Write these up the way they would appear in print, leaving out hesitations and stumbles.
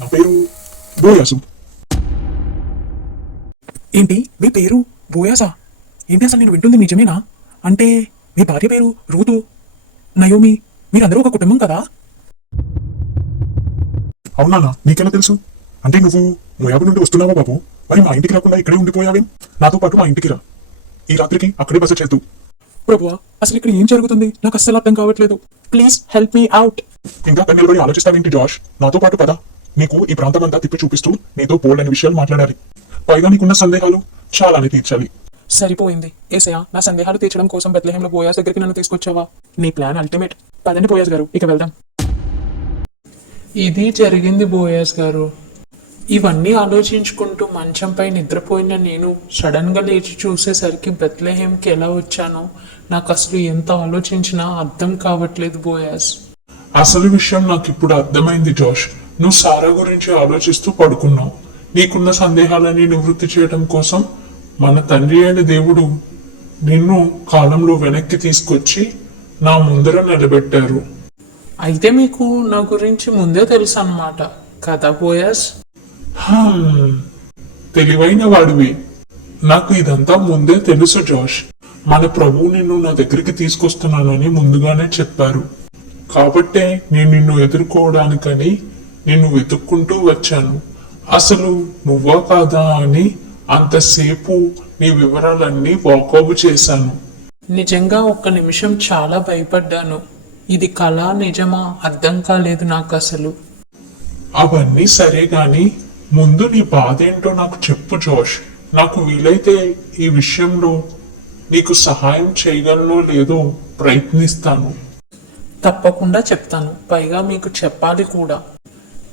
నా పేరు బోయాసు. ఏంటి మీ పేరు బోయాసా? ఏంటి అసలు నేను వింటుంది నిజమేనా? అంటే మీ భార్య పేరు రూతు, నయోమి, మీరందరూ ఒక కుటుంబం కదా? అవునా, నీకెలా తెలుసు? అంటే నువ్వు మోయాబు నుండి వస్తున్నావా బాబు? మరి మా ఇంటికి రాకుండా ఇక్కడే ఉండిపోయావేం? నాతో పాటు మా ఇంటికి రా. ఈ రాత్రికి అక్కడే బస చేద్దు. ప్రభువా, అసలు ఇక్కడ ఏం జరుగుతుంది? నాకు అస్సలు అర్థం కావట్లేదు. Please help me out. ఇంకా అక్కడ నిలబడి ఆలోచిస్తావేంటి జాష్? నాతో పాటు పద. నీకు ఈ ప్రాంతం అంతా తిప్పి చూపిస్తూ నీతో బోల్డని విషయాలు మాట్లాడాలి. పైగా నీకున్న సందేహాలు చాలానే తీర్చాలి. సరిపోయింది ఏసయ్యా, నా సందేహాలు తీర్చడం కోసం బెత్లెహేంలో బోయాస్ దగ్గరికి నన్ను తీసుకొచ్చావా? నీ ప్లాన్ అల్టిమేట్. పదండి బోయాస్ గారు, ఇక వెళ్దాం. ఇది జరిగింది బోయాస్ గారు. ఇవన్నీ ఆలోచించుకుంటూ మంచంపై నిద్రపోయిన నేను సడన్ గా లేచి చూసేసరికి బెత్లెహేంకి ఎలా వచ్చానో నాకు అసలు ఎంత ఆలోచించినా అర్థం కావట్లేదు బోయాస్. అసలు విషయం నాకు ఇప్పుడు అర్థమైంది జోష్. నువ్వు సారా గురించి ఆలోచిస్తూ పడుకున్నావు. నీకున్న సందేహాలని నివృత్తి చేయడం కోసం మన తండ్రి అయిన దేవుడు నిన్ను కాలంలో వెనక్కి తీసుకొచ్చి నా ముందర నిలబెట్టారు. అయితే మీకు నా గురించి ముందే తెలుసు అన్నమాట కదా బోయాస్? తెలివైన వాడివి. నాకు ఇదంతా ముందే తెలుసు జోష్. మన ప్రభువు నిన్ను నా దగ్గరికి తీసుకొస్తున్నానని ముందుగానే చెప్పారు. కాబట్టే నేను నిన్ను ఎదుర్కోవడానికని నిన్ను వెతుక్కుంటూ వచ్చాను. అసలు నువ్వా కాదా అని అంతసేపు నీ వివరాలన్నీ వాకబు చేశాను. నిజంగా ఒక్క నిమిషం చాలా భయపడ్డాను. ఇది కళ నిజమా అర్థం కాలేదు నాకు అసలు. అవన్నీ సరే గాని ముందు నీ బాధ ఏంటో నాకు చెప్పు జోష్. నాకు వీలైతే ఈ విషయంలో నీకు సహాయం చేయగలనో లేదో ప్రయత్నిస్తాను. తప్పకుండా చెప్తాను, పైగా మీకు చెప్పాలి కూడా.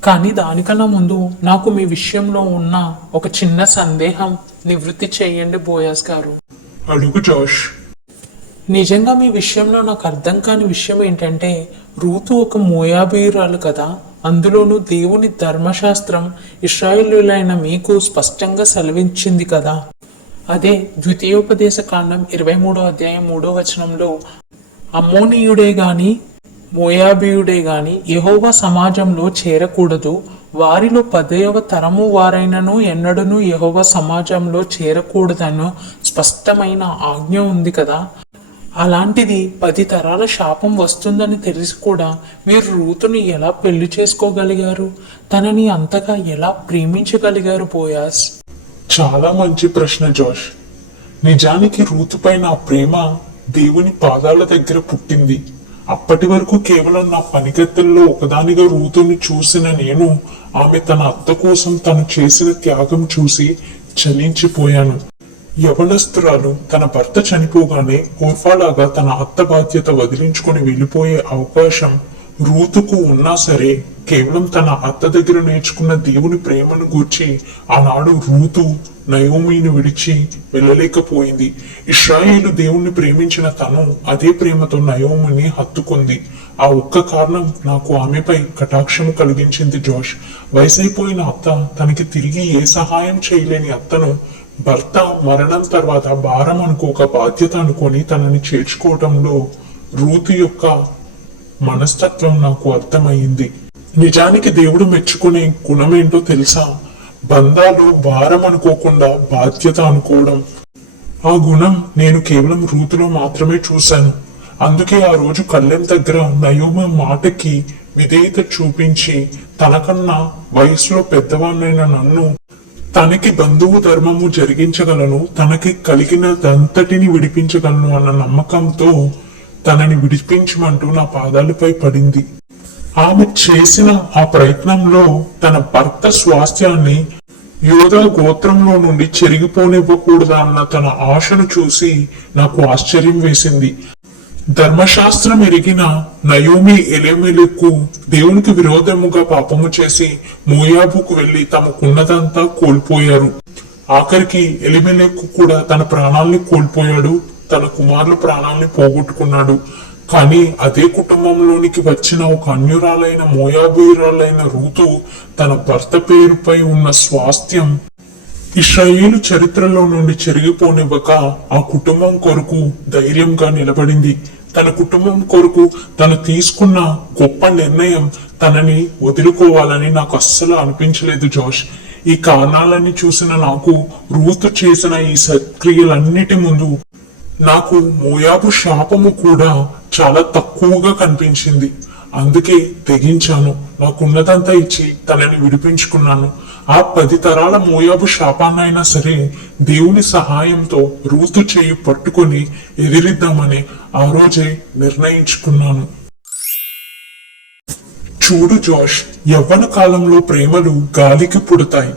కానీ దానికన్నా ముందు నాకు మీ విషయంలో ఉన్న ఒక చిన్న సందేహం నివృత్తి చేయండి బోయాస్ గారు. అడుగు జోష్. నిజంగా మీ విషయంలో నాకు అర్థం కాని విషయం ఏంటంటే, రూతు ఒక మోయాబీయురాలు కదా. అందులోనూ దేవుని ధర్మశాస్త్రం ఇశ్రాయేలీయులైన మీకు స్పష్టంగా సెలవించింది కదా. అదే ద్వితీయోపదేశ కాండం 23వ అధ్యాయం 3వ వచనంలో, అమ్మోనీయుడే గాని మోయాబీయుడే గాని యెహోవా సమాజంలో చేరకూడదు, వారిలో 10వ తరము వారైనను ఎన్నడను యెహోవా సమాజంలో చేరకూడదను స్పష్టమైన ఆజ్ఞ ఉంది కదా. అలాంటిది 10 తరాల శాపం వస్తుందని తెలిసి కూడా మీరు రూతుని ఎలా పెళ్లి చేసుకోగలిగారు? తనని అంతగా ఎలా ప్రేమించగలిగారు బోయాస్? చాలా మంచి ప్రశ్న జోష్. నిజానికి రూతుపై నా ప్రేమ దేవుని పాదాల దగ్గర పుట్టింది. అప్పటి వరకు కేవలం నా పనిగత్తెల్లో ఒకదానిగా రూతుని చూసిన నేను ఆమె తన అత్త కోసం తను చేసిన త్యాగం చూసి చలించిపోయాను. యవనస్తురాలు తన భర్త చనిపోగానే ఓర్ఫాలాగా తన అత్త బాధ్యత వదిలించుకొని వెళ్ళిపోయే అవకాశం రూతుకు ఉన్నా సరే, కేవలం తన అత్త దగ్గర నేర్చుకున్న దేవుని ప్రేమను గూర్చి ఆనాడు రూతు నయోమిని విడిచి వెళ్ళలేకపోయింది. ఇశ్రాయేలు దేవుణ్ణి ప్రేమించిన తను అదే ప్రేమతో నయోమిని హత్తుకుంది. ఆ ఒక్క కారణం నాకు ఆమెపై కటాక్షము కలిగించింది జోష్. వయసైపోయిన అత్త, తనకి తిరిగి ఏ సహాయం చేయలేని అత్తను భర్త మరణం తర్వాత భారం అనుకోక బాధ్యత అనుకొని తనని చేర్చుకోవటంలో రూతు యొక్క మనస్తత్వం నాకు అర్థమైంది. నిజానికి దేవుడు మెచ్చుకునే గుణమేంటో తెలుసా? బంధాలు భారం అనుకోకుండా బాధ్యత అనుకోవడం. ఆ గుణం నేను కేవలం రూతులో మాత్రమే చూశాను. అందుకే ఆ రోజు కళ్ళెం దగ్గర నయోమి మాటకి విధేయత చూపించి తనకన్నా వయసులో పెద్దవాణ్ణైన నన్ను తనకి బంధువు ధర్మము జరిగించగలను, తనకి కలిగినదంతటిని విడిపించగలను అన్న నమ్మకంతో తనని విడిపించమంటూ నా పాదాలపై పడింది. ఆమె చేసిన ఆ ప్రయత్నంలో తన భర్త స్వాస్థ్యాన్ని యోధా గోత్రంలో నుండి చెరిగిపోనివ్వకూడదా అన్న తన ఆశను చూసి నాకు ఆశ్చర్యం వేసింది. ధర్మశాస్త్రం ఎరిగిన నయోమి ఎలీమెలెకు దేవునికి విరోధముగా పాపము చేసి మోయాబుకు వెళ్లి తమకున్నదంతా కోల్పోయారు. ఆఖరికి ఎలీమెలెకు కూడా తన ప్రాణాల్ని కోల్పోయాడు, తన కుమారుల ప్రాణాల్ని పోగొట్టుకున్నాడు. కానీ అదే కుటుంబంలోనికి వచ్చిన ఒక అన్యురాలైన మోయాబీయురాలైన రూతు తన భర్త పేరుపై ఉన్న స్వాస్థ్యం ఇశ్రాయేలు చరిత్రలో నుండి చెరిగిపోనివ్వక ఆ కుటుంబం కొరకు ధైర్యంగా నిలబడింది. తన కుటుంబం కొరకు తను తీసుకున్న గొప్ప నిర్ణయం తనని వదులుకోవాలని నాకు అస్సలు అనిపించలేదు జోష్. ఈ కారణాలన్నీ చూసిన నాకు రూతు చేసిన ఈ సత్క్రియలన్నిటి ముందు నాకు మోయాబు శాపము కూడా చాలా తక్కువగా కనిపించింది. అందుకే తెగించాను, నాకున్నదంతా ఇచ్చి తనని విడిపించుకున్నాను. ఆ 10 తరాల మోయాబు శాపాన్నైనా సరే దేవుని సహాయంతో రూతు చేయి పట్టుకొని ఎదిరిద్దామని ఆ రోజే నిర్ణయించుకున్నాను. చూడు జోష్, యవ్వన కాలంలో ప్రేమలు గాలికి పుడతాయి.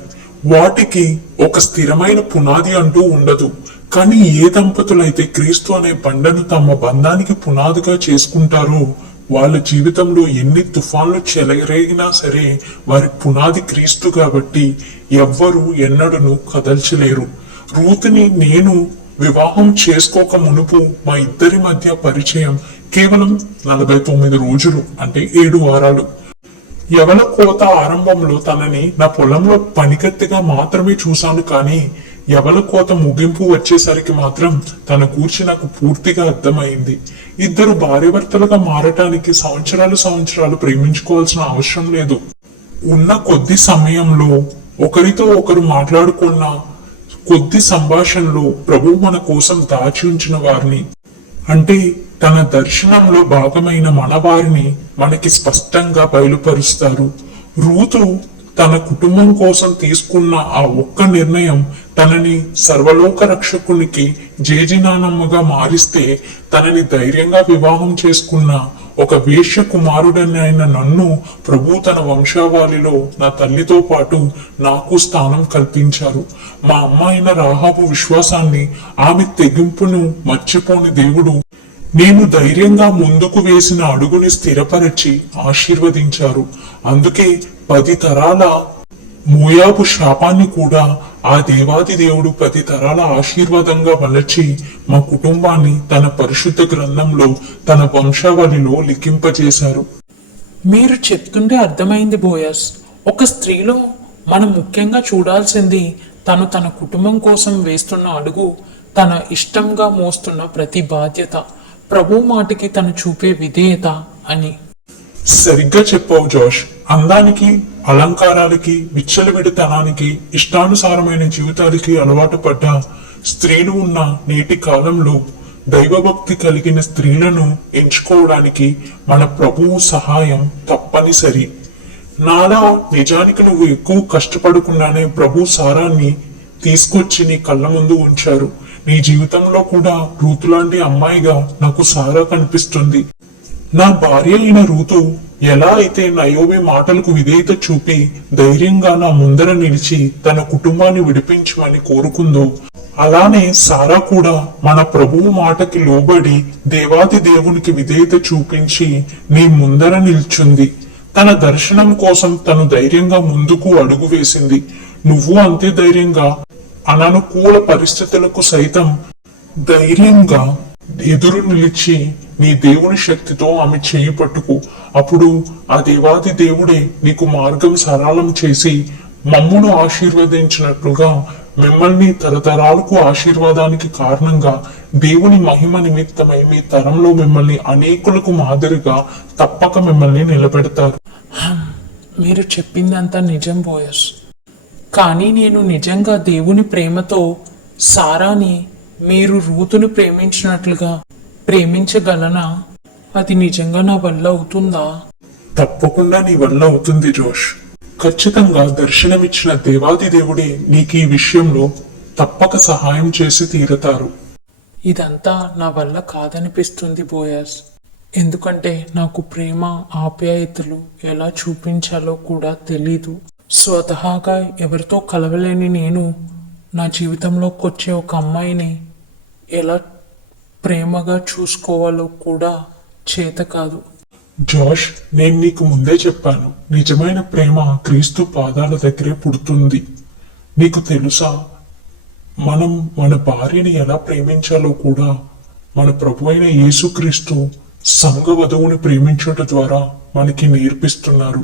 వాటికి ఒక స్థిరమైన పునాది అంటూ ఉండదు. కానీ ఏ దంపతులైతే క్రీస్తు అనే బండను తమ బంధానికి పునాదిగా చేసుకుంటారో వాళ్ళ జీవితంలో ఎన్ని తుఫాన్లు చెలరేగినా సరే వారి పునాది క్రీస్తు కాబట్టి ఎవ్వరూ ఎన్నడూ కదల్చలేరు. రూతుని నేను వివాహం చేసుకోక మునుపు మా ఇద్దరి మధ్య పరిచయం కేవలం 49 రోజులు, అంటే 7 వారాలు. యవన కోత ఆరంభంలో తనని నా పొలంలో పనికత్తిగా మాత్రమే చూశాను, కానీ యవన కోత ముగింపు వచ్చేసరికి మాత్రం తన గూర్చి నాకు పూర్తిగా అర్థమైంది. ఇద్దరు భార్యాభర్తలుగా మారటానికి సంవత్సరాలు ప్రేమించుకోవాల్సిన అవసరం లేదు. ఉన్న కొద్ది సమయంలో ఒకరితో ఒకరు మాట్లాడుకున్న కొద్ది సంభాషణలో ప్రభు మన కోసం దాచి ఉంచిన వారిని, అంటే తన దర్శనంలో భాగమైన మన వారిని మనకి స్పష్టంగా బయలుపరుస్తారు. రూతు తన కుటుంబం కోసం తీసుకున్న ఆ ఒక్క నిర్ణయం తనని సర్వలోక రక్షకునికి జేజినానమ్మగా మారిస్తే, తనని ధైర్యంగా వివాహం చేసుకున్న ఒక వేశ్య కుమారుడనైన నన్ను ప్రభు తన వంశావళిలో నా తల్లితో పాటు నాకు స్థానం కల్పించారు. మా అమ్మ అయిన రాహాబు విశ్వాసాన్ని, ఆమె తెగింపును మర్చిపోని దేవుడు నేను ధైర్యంగా ముందుకు వేసిన అడుగుని స్థిరపరచి ఆశీర్వదించారు. అందుకే 10 తరాల మోయాబు శాపాన్ని కూడా ఆ దేవాది దేవుడు 10 తరాల ఆశీర్వాదంగా మలచి మా కుటుంబాన్ని తన పరిశుద్ధ గ్రంథంలో తన వంశావళిలో లిఖింపజేశారు. మీరు చెప్తుంటే అర్థమైంది బోయస్. ఒక స్త్రీలో మనం ముఖ్యంగా చూడాల్సింది తను తన కుటుంబం కోసం వేస్తున్న అడుగు, తన ఇష్టంగా మోస్తున్న ప్రతి బాధ్యత, ప్రభు మాటికి తను చూపే విధేయత అని. సరిగ్గా చెప్పావు జోష్. అందానికి, అలంకారాలకి, విచ్చలవిడితనానికి, ఇష్టానుసారమైన జీవితాలకి అలవాటు పడ్డ స్త్రీలు ఉన్న నేటి కాలంలో దైవభక్తి కలిగిన స్త్రీలను ఎంచుకోవడానికి మన ప్రభువు సహాయం తప్పనిసరి. నాలా నిజానికి నువ్వు ఎక్కువ కష్టపడకుండానే ప్రభు సారాన్ని తీసుకొచ్చి నీ కళ్ళ ముందు ఉంచారు. నీ జీవితంలో కూడా రూతు లాంటి అమ్మాయిగా నాకు సారా కనిపిస్తుంది. నా భార్య అయిన రూతు ఎలా అయితే నయోమి మాటలకు విధేయత చూపి ధైర్యంగా నా ముందర నిలిచి తన కుటుంబాన్ని విడిపించమని కోరుకుందో, అలానే సారా కూడా మన ప్రభువు మాటకి లోబడి దేవాది దేవునికి విధేయత చూపించి నీ ముందర నిల్చుంది. తన దర్శనం కోసం తను ధైర్యంగా ముందుకు అడుగు వేసింది. నువ్వు అంతే ధైర్యంగా అననుకూల పరిస్థితులకు సైతం ధైర్యంగా ఎదురు నిలిచి నీ దేవుని శక్తితో ఆమె చేయి పట్టుకు. అప్పుడు ఆ దేవాది దేవుడే నీకు మార్గం సరళం చేసి మమ్మును ఆశీర్వదించినట్లుగా మిమ్మల్ని తరతరాలకు ఆశీర్వాదానికి కారణంగా దేవుని మహిమ నిమిత్తమై మీ తరంలో మిమ్మల్ని అనేకులకు మాదిరిగా తప్పక మిమ్మల్ని నిలబెడతారు. మీరు చెప్పిందంతా నిజం బోయస్. కానీ నేను నిజంగా దేవుని ప్రేమతో సారాని మీరు రూతును ప్రేమించినట్లుగా ప్రేమించగలనా? అది నిజంగా నా వల్ల అవుతుందా? తప్పకుండా నీ వల్ల అవుతుంది జోష్. ఖచ్చితంగా దర్శనమిచ్చిన దేవాది దేవుడే నీకు ఈ విషయంలో తప్పక సహాయం చేసి తీరతారు. ఇదంతా నా వల్ల కాదనిపిస్తుంది బోయస్. ఎందుకంటే నాకు ప్రేమ, ఆప్యాయతలు ఎలా చూపించాలో కూడా తెలీదు. స్వతహాగా ఎవరితో కలవలేని నేను నా జీవితంలోకి వచ్చే ఒక అమ్మాయిని ఎలా ప్రేమగా చూసుకోవాలో కూడా చేత కాదు. జోష్, నేను నీకు ముందే చెప్పాను, నిజమైన ప్రేమ క్రీస్తు పాదాల దగ్గరే పుడుతుంది. నీకు తెలుసా, మనం మన భార్యని ఎలా ప్రేమించాలో కూడా మన ప్రభు అయిన యేసుక్రీస్తు సంఘ వధువుని ప్రేమించడం ద్వారా మనకి నేర్పిస్తున్నారు.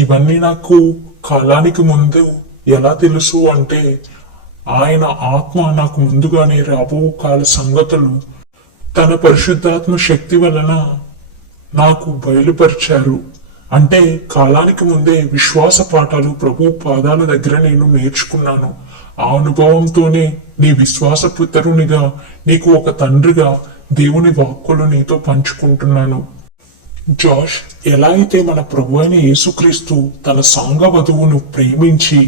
ఇవన్నీ నాకు కాలానికి ముందు ఎలా తెలుసు అంటే, ఆయన ఆత్మ నాకు ముందుగానే రాబో కాల సంగతులు తన పరిశుద్ధాత్మ శక్తి వలన నాకు బయలుపరిచారు. అంటే కాలానికి ముందే విశ్వాస పాఠాలు ప్రభు పాదాల దగ్గర నేను నేర్చుకున్నాను. ఆ అనుభవంతోనే నీ విశ్వాస పుత్రునిగా, నీకు ఒక తండ్రిగా దేవుని వాక్కులు నీతో పంచుకుంటున్నాను. జాష్, ఎలా అయితే మన ప్రభు అయిన యేసుక్రీస్తు తన సంఘ వధువును ప్రేమించి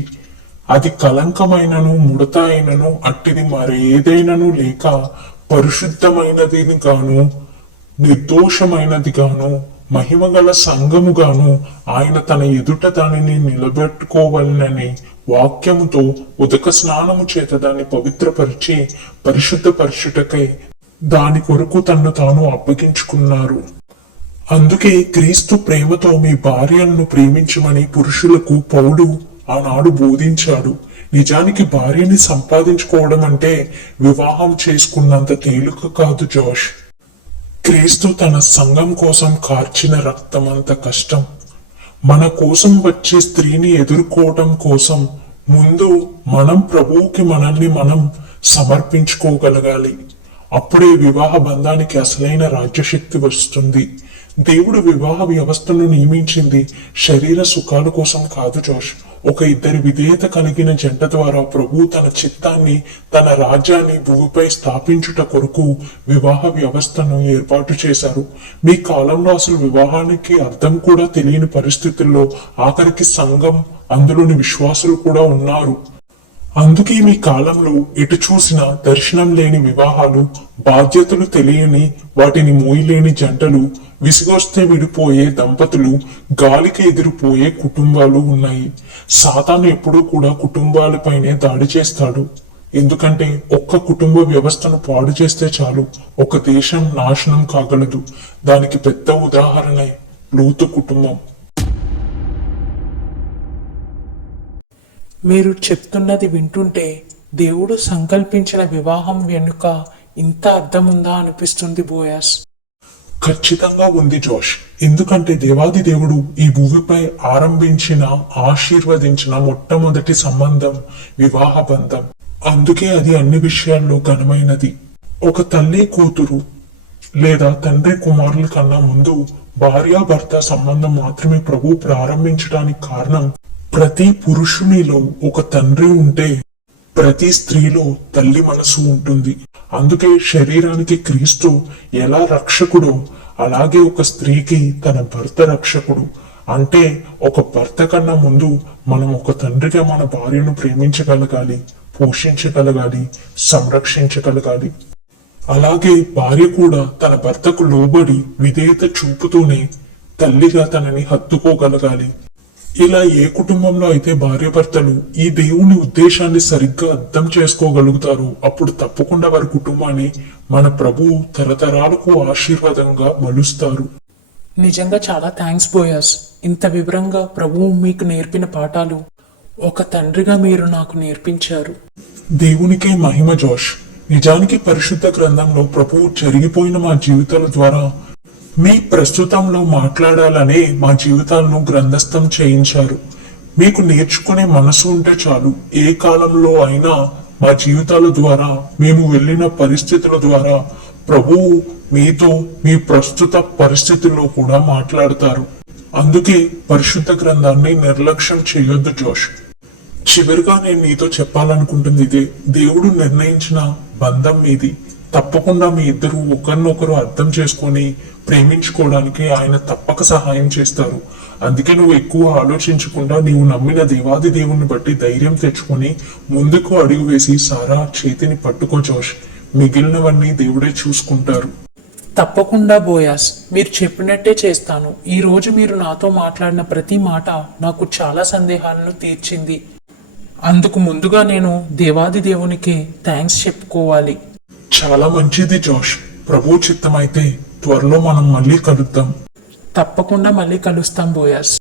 అది కలంకమైనను ముడత అయినను అట్టిది మరేదైనను లేక పరిశుద్ధమైనది గాను నిర్దోషమైనది గాను మహిమగల సంఘముగాను ఆయన తన ఎదుట దానిని నిలబెట్టుకోవాలని వాక్యముతో ఉదక స్నానము చేత దాన్ని పవిత్రపరిచి పరిశుద్ధపరచుటకై దాని కొరకు తన్ను తాను అప్పగించుకున్నారు. అందుకే క్రీస్తు ప్రేమతో మీ భార్యలను ప్రేమించమని పురుషులకు పౌలు ఆనాడు బోధించాడు. నిజానికి భార్యని సంపాదించుకోవడం అంటే వివాహం చేసుకున్నంత తేలిక కాదు జోష్. క్రీస్తు తన సంఘం కోసం కార్చిన రక్తం అంత కష్టం. మన కోసం వచ్చే స్త్రీని ఎదుర్కోవడం కోసం ముందు మనం ప్రభువుకి మనల్ని మనం సమర్పించుకోగలగాలి. అప్పుడే వివాహ బంధానికి అసలైన రాజ్యశక్తి వస్తుంది. దేవుడు వివాహ వ్యవస్థను నియమించింది శరీర సుఖాల కోసం కాదు జోష్. ఒక ఇద్దరి విధేయత కలిగిన జంట ద్వారా ప్రభు తన చిత్తాన్ని, తన రాజ్యాన్ని భూమిపై స్థాపించుట కొరకు వివాహ వ్యవస్థను ఏర్పాటు చేశారు. మీ కాలంలో అసలు వివాహానికి అర్థం కూడా తెలియని పరిస్థితుల్లో ఆఖరికి సంఘం, అందులోని విశ్వాసులు కూడా ఉన్నారు. అందుకే మీ కాలంలో ఎటు చూసిన దర్శనం లేని వివాహాలు, బాధ్యతలు తెలియని వాటిని మోయలేని జంటలు, విసిగొస్తే విడిపోయే దంపతులు, గాలికి ఎదిరిపోయే కుటుంబాలు ఉన్నాయి. సాతాను ఎప్పుడూ కూడా కుటుంబాలపైనే దాడి చేస్తాడు. ఎందుకంటే ఒక్క కుటుంబ వ్యవస్థను పాడు చేస్తే చాలు, ఒక దేశం నాశనం కాగలదు. దానికి పెద్ద ఉదాహరణే లూతు కుటుంబం. మీరు చెప్తున్నది వింటుంటే దేవుడు సంకల్పించిన వివాహం వెనుక ఇంత అర్థం ఉందా అనిపిస్తుంది బోయాస్. ఖచ్చితంగా ఉంది జోష్. ఎందుకంటే దేవాది దేవుడు ఈ భూమిపై ఆరంభించిన, ఆశీర్వదించిన మొట్టమొదటి సంబంధం వివాహ బంధం. అందుకే అది అన్ని విషయాల్లో ఘనమైనది. ఒక తల్లి కూతురు లేదా తండ్రి కుమారుల కన్నా ముందు భార్యాభర్త సంబంధం మాత్రమే ప్రభు ప్రారంభించడానికి కారణం, ప్రతి పురుషునిలో ఒక తండ్రి ఉంటే ప్రతి స్త్రీలో తల్లి మనసు ఉంటుంది. అందుకే శరీరానికి క్రీస్తు ఎలా రక్షకుడో అలాగే ఒక స్త్రీకి తన భర్త రక్షకుడు. అంటే ఒక భర్త కన్నా ముందు మనం ఒక తండ్రిగా మన భార్యను ప్రేమించగలగాలి, పోషించగలగాలి, సంరక్షించగలగాలి. అలాగే భార్య కూడా తన భర్తకు లోబడి విధేయత చూపుతూనే తల్లిగా తనని హత్తుకోగలగాలి. ఇలా ఏ కుటుంబంలో అయితే భార్యాభర్తలు ఈ దేవుని ఉద్దేశాన్ని సరిగ్గా అర్థం చేసుకోగలుగుతారు, అప్పుడు తప్పకుండా వారి కుటుంబాన్ని మన ప్రభువు తరతరాలకు ఆశీర్వాదంగా మలుస్తారు. నిజంగా చాలా థ్యాంక్స్ బోయాస్. ఇంత వివరంగా ప్రభువు మీకు నేర్పిన పాఠాలు ఒక తండ్రిగా మీరు నాకు నేర్పించారు. దేవునికే మహిమ జోష్. నిజానికి పరిశుద్ధ గ్రంథంలో ప్రభువు జరిగిపోయిన మా జీవితాల ద్వారా మీ ప్రస్తుతంలో మాట్లాడాలనే మా జీవితాలను గ్రంథస్థం చేయించారు. మీకు నేర్చుకునే మనసు ఉంటే చాలు, ఏ కాలంలో అయినా మా జీవితాల ద్వారా, మేము వెళ్ళిన పరిస్థితుల ద్వారా ప్రభువు మీతో మీ ప్రస్తుత పరిస్థితుల్లో కూడా మాట్లాడతారు. అందుకే పరిశుద్ధ గ్రంథాన్ని నిర్లక్ష్యం చేయొద్దు జోష్. చివరిగా నేను నీతో చెప్పాలనుకుంటుంది ఇదే. దేవుడు నిర్ణయించిన బంధం మీది. తప్పకుండా మీ ఇద్దరు ఒకరినొకరు అర్థం చేసుకొని ప్రేమించుకోవడానికి ఆయన తప్పక సహాయం చేస్తారు. అందుకే నువ్వు ఎక్కువ ఆలోచించకుండా నీవు నమ్మిన దేవాది దేవుణ్ణి బట్టి ధైర్యం తెచ్చుకొని ముందుకు అడుగు వేసి సారా చేతిని పట్టుకో జోష్. మిగిలినవన్నీ దేవుడే చూసుకుంటారు. తప్పకుండా బోయాస్, మీరు చెప్పినట్టే చేస్తాను. ఈ రోజు మీరు నాతో మాట్లాడిన ప్రతి మాట నాకు చాలా సందేహాలను తీర్చింది. అందుకు ముందుగా నేను దేవాది దేవునికి థ్యాంక్స్ చెప్పుకోవాలి. చాలా మంచిది జోష్. ప్రభు చిత్తమైతే త్వరలో మనం మళ్ళీ కలుద్దాం. తప్పకుండా మళ్ళీ కలుస్తాం బోయాస్.